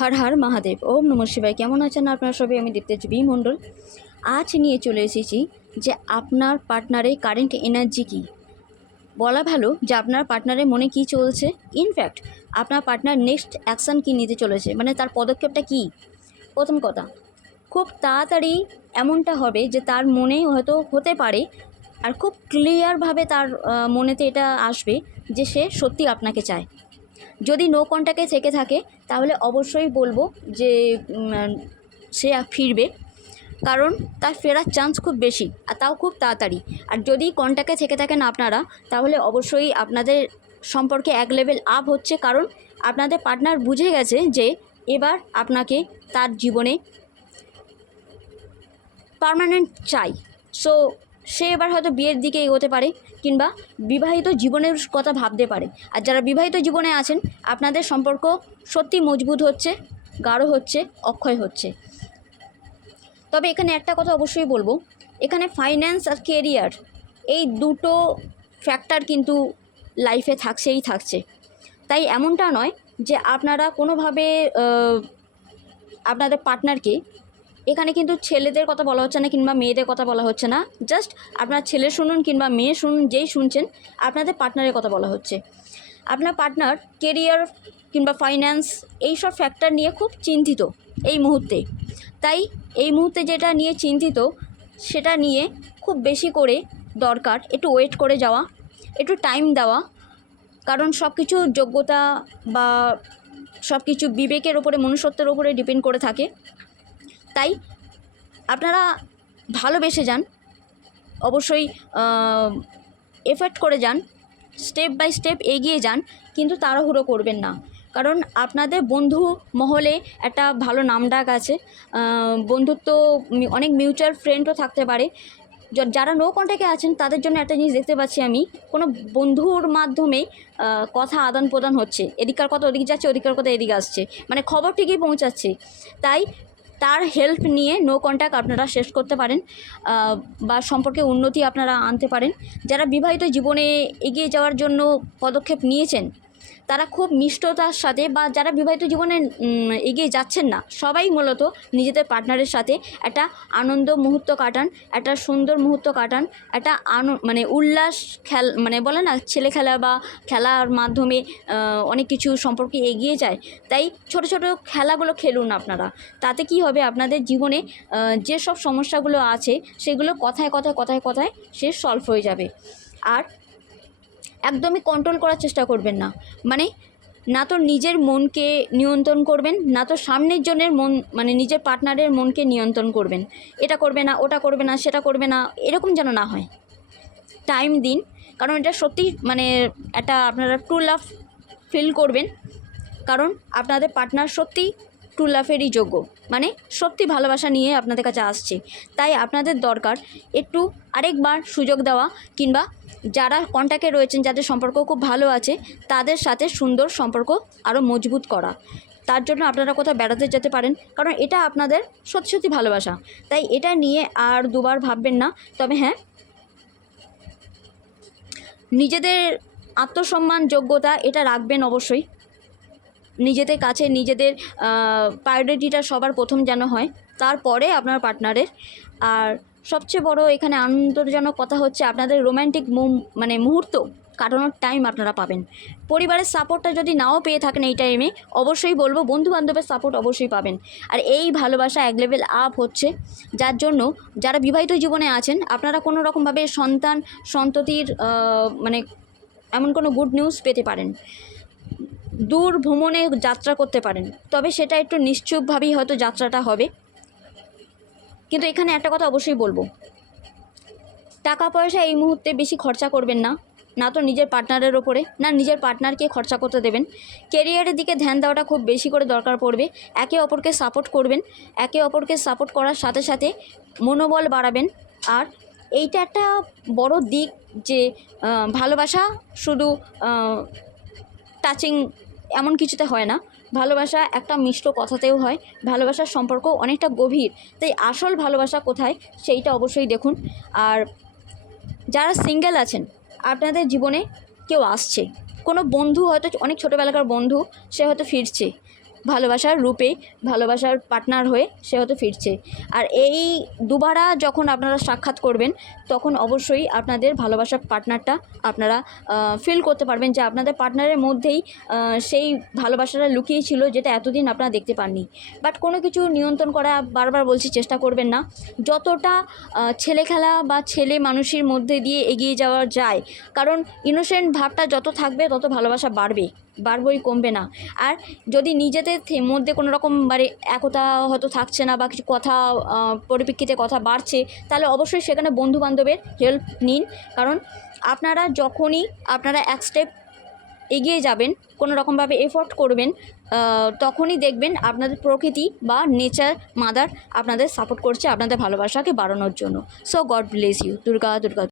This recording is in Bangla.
হর হর মহাদেব। ওম নমঃ শিবায়। কেমন আছেন আপনারা সবাই? আমি দীপ্তেজ বি মণ্ডল আজ নিয়ে চলে এসেছি যে আপনার পার্টনারের কারেন্ট এনার্জি কী। বলা ভালো যে আপনার পার্টনারের মনে কি চলছে, ইনফ্যাক্ট আপনার পার্টনার নেক্সট অ্যাকশান কী নিতে চলেছে, মানে তার পদক্ষেপটা কী। প্রথম কথা, খুব তাড়াতাড়ি এমনটা হবে যে তার মনে হয়তো হতে পারে আর খুব ক্লিয়ারভাবে তার মনেতে এটা আসবে যে সে সত্যি আপনাকে চায়। যদি নো কন্ট্যাক্টে থেকে থাকে তাহলে অবশ্যই বলবো যে সে ফিরবে, কারণ তার ফেরার চান্স খুব বেশি আর তাও খুব তাড়াতাড়ি। আর যদি কন্ট্যাক্টে থেকে থাকেন আপনারা, তাহলে অবশ্যই আপনাদের সম্পর্কে এক লেভেল আপ হচ্ছে, কারণ আপনাদের পার্টনার বুঝে গেছে যে এবার আপনাকে তার জীবনে পার্মানেন্ট চাই। সো সে এবার হয়তো বিয়ের দিকে এগোতে পারে কিংবা বিবাহিত জীবনের কথা ভাবতে পারে। আর যারা বিবাহিত জীবনে আছেন, আপনাদের সম্পর্ক সত্যি মজবুত হচ্ছে, গাঢ় হচ্ছে, অক্ষয় হচ্ছে। তবে এখানে একটা কথা অবশ্যই বলবো, এখানে ফাইন্যান্স আর কেরিয়ার এই দুটো ফ্যাক্টর কিন্তু লাইফে থাকছে। তাই এমনটা নয় যে আপনারা কোনোভাবে আপনাদের পার্টনারকে, এখানে কিন্তু ছেলেদের কথা বলা হচ্ছে না কিংবা মেয়েদের কথা বলা হচ্ছে না, জাস্ট আপনার ছেলে শুনুন কিংবা মেয়ে শুনুন, যেই শুনছেন আপনাদের পার্টনারের কথা বলা হচ্ছে। আপনার পার্টনার কেরিয়ার কিংবা ফাইন্যান্স এইসব ফ্যাক্টর নিয়ে খুব চিন্তিত এই মুহূর্তে। তাই এই মুহূর্তে যেটা নিয়ে চিন্তিত, সেটা নিয়ে খুব বেশি করে দরকার একটু ওয়েট করে যাওয়া, একটু টাইম দেওয়া, কারণ সব কিছু যোগ্যতা বা সব কিছু বিবেকের ওপরে, মনুষ্যত্বের ওপরে ডিপেন্ড করে থাকে। তাই আপনারা ভালোবেসে যান, অবশ্যই এফর্ট করে যান, স্টেপ বাই স্টেপ এগিয়ে যান, কিন্তু তাড়াহুড়ো করবেন না। কারণ আপনাদের বন্ধু মহলে একটা ভালো নামডাক আছে, বন্ধুত্ব, অনেক মিউচুয়াল ফ্রেন্ডও থাকতে পারে। যারা নো কন্ট্যাক্টে আছেন তাদের জন্য একটা জিনিস দেখতে পাচ্ছি আমি, কোনো বন্ধুর মাধ্যমে কথা আদান প্রদান হচ্ছে, এদিককার কথা ওদিকে যাচ্ছে, ওদিককার কথা এদিকে আসছে, মানে খবর ঠিকই পৌঁছাচ্ছে। তাই তার হেল্প নিয়ে নো কন্ট্যাক্ট আপনারা শেষ করতে পারেন বা সম্পর্কে উন্নতি আপনারা আনতে পারেন। যারা বিবাহিত জীবনে এগিয়ে যাওয়ার জন্য পদক্ষেপ নিয়েছেন তারা খুব মিষ্টতার সাথে, বা যারা বিবাহিত জীবনে এগিয়ে যাচ্ছেন না, সবাই মূলত নিজেদের পার্টনারের সাথে একটা আনন্দ মুহূর্ত কাটান, একটা সুন্দর মুহূর্ত কাটান, একটা মানে উল্লাস মানে বলে না, ছেলে খেলা বা খেলার মাধ্যমে অনেক কিছু সম্পর্কে এগিয়ে যায়। তাই ছোট ছোট খেলাগুলো খেলুন আপনারা। তাতে কি হবে, আপনাদের জীবনে যেসব সমস্যাগুলো আছে সেগুলো কথায় কথায় কথায় কথায় সে সলভ হয়ে যাবে। আর একদমই কন্ট্রোল করার চেষ্টা করবেন না, মানে না তো নিজের মনকে নিয়ন্ত্রণ করবেন, না তো সামনের জনের মন, মানে নিজের পার্টনারের মনকে নিয়ন্ত্রণ করবেন। এটা করবে না, ওটা করবে না, সেটা করবে না, এরকম যেন না হয়। টাইম দিন, কারণ এটা সত্যি মানে একটা আপনারা ট্রু লাভ ফিল করবেন, কারণ আপনাদের পার্টনার সত্যি ট্রু লাভেরই যোগ্য, মানে সত্যি ভালোবাসা নিয়ে আপনাদের কাছে আসছে। তাই আপনাদের দরকার একটু আরেকবার সুযোগ দেওয়া, কিংবা যারা কন্ট্যাক্টে রয়েছেন, যাদের সম্পর্ক খুব ভালো আছে, তাদের সাথে সুন্দর সম্পর্ক আরও মজবুত করা। তার জন্য আপনারা কোথাও বেড়াতে যেতে পারেন, কারণ এটা আপনাদের সত্যি সত্যি ভালোবাসা। তাই এটা নিয়ে আর দুবার ভাববেন না। তবে হ্যাঁ, নিজেদের আত্মসম্মান, যোগ্যতা এটা রাখবেন অবশ্যই। নিজেদের কাছে নিজেদের প্রায়োরিটিটা সবার প্রথম যেন হয়, তারপরে আপনার পার্টনারের। আর সবচেয়ে বড় এখানে আনন্দজনক কথা হচ্ছে, আপনাদের রোম্যান্টিক মানে মুহূর্ত কাটানোর টাইম আপনারা পাবেন। পরিবারের সাপোর্টটা যদি নাও পেয়ে থাকেন এই টাইমে, অবশ্যই বলবো বন্ধুবান্ধবের সাপোর্ট অবশ্যই পাবেন। আর এই ভালোবাসা এক লেভেল আপ হচ্ছে, যার জন্য যারা বিবাহিত জীবনে আছেন আপনারা কোনো রকমভাবে সন্ততির মানে এমন কোনো গুড নিউজ পেতে পারেন, দূর ভ্রমণে যাত্রা করতে পারেন। তবে সেটা একটু নিশ্চুপভাবেই হয়তো যাত্রাটা হবে। কিন্তু এখানে একটা কথা অবশ্যই বলবো, টাকা পয়সা এই মুহূর্তে বেশি খরচা করবেন না, না তো নিজের পার্টনারের ওপরে, না নিজের পার্টনারকে খরচা করতে দেবেন। কেরিয়ারের দিকে ধ্যান দেওয়াটা খুব বেশি করে দরকার পড়বে। একে অপরকে সাপোর্ট করবেন, একে অপরকে সাপোর্ট করার সাথে সাথে মনোবল বাড়াবেন। আর এইটা একটা বড় দিক যে ভালোবাসা শুধু টাচিং এমন কিছুতে হয় না, ভালোবাসা একটা মিষ্ট কথাতেও হয়, ভালোবাসার সম্পর্ক অনেকটা গভীর। তাই আসল ভালোবাসা কোথায় সেইটা অবশ্যই দেখুন। আর যারা সিঙ্গেল আছেন, আপনাদের জীবনে কেউ আসছে, কোনো বন্ধু হয়তো অনেক ছোটোবেলাকার বন্ধু, সে হয়তো ফিরছে, ভালোবাসার রূপে, ভালোবাসার পার্টনার হয়ে সে হয়তো ফিরছে। আর এই দুবারা যখন আপনারা সাক্ষাৎ করবেন, তখন অবশ্যই আপনাদের ভালোবাসার পার্টনারটা আপনারা ফিল করতে পারবেন যে আপনাদের পার্টনারের মধ্যেই সেই ভালোবাসাটা লুকিয়ে ছিল, যেটা এতদিন আপনারা দেখতে পাননি। বাট কোনো কিছু নিয়ন্ত্রণ করা, বারবার বলছি, চেষ্টা করবেন না। যতটা ছেলে খেলা বা ছেলে মানুষের মধ্যে দিয়ে এগিয়ে যাওয়া যায়, কারণ ইনোসেন্ট ভাবটা যত থাকবে তত ভালোবাসা বাড়বেই, কমবে না। আর যদি নিজেদের মধ্যে কোনো রকম মানে একতা হয়তো থাকছে না বা কিছু কথা পরিপ্রেক্ষিতে কথা বাড়ছে, তাহলে অবশ্যই সেখানে বন্ধুবান্ধবের হেল্প নিন। কারণ যখনই আপনারা এক স্টেপ এগিয়ে যাবেন, কোনো রকমভাবে এফোর্ট করবেন, তখনই দেখবেন আপনাদের প্রকৃতি বা নেচার মাদার আপনাদের সাপোর্ট করছে আপনাদের ভালোবাসাকে বাড়ানোর জন্য। So God bless you. Durga Durga.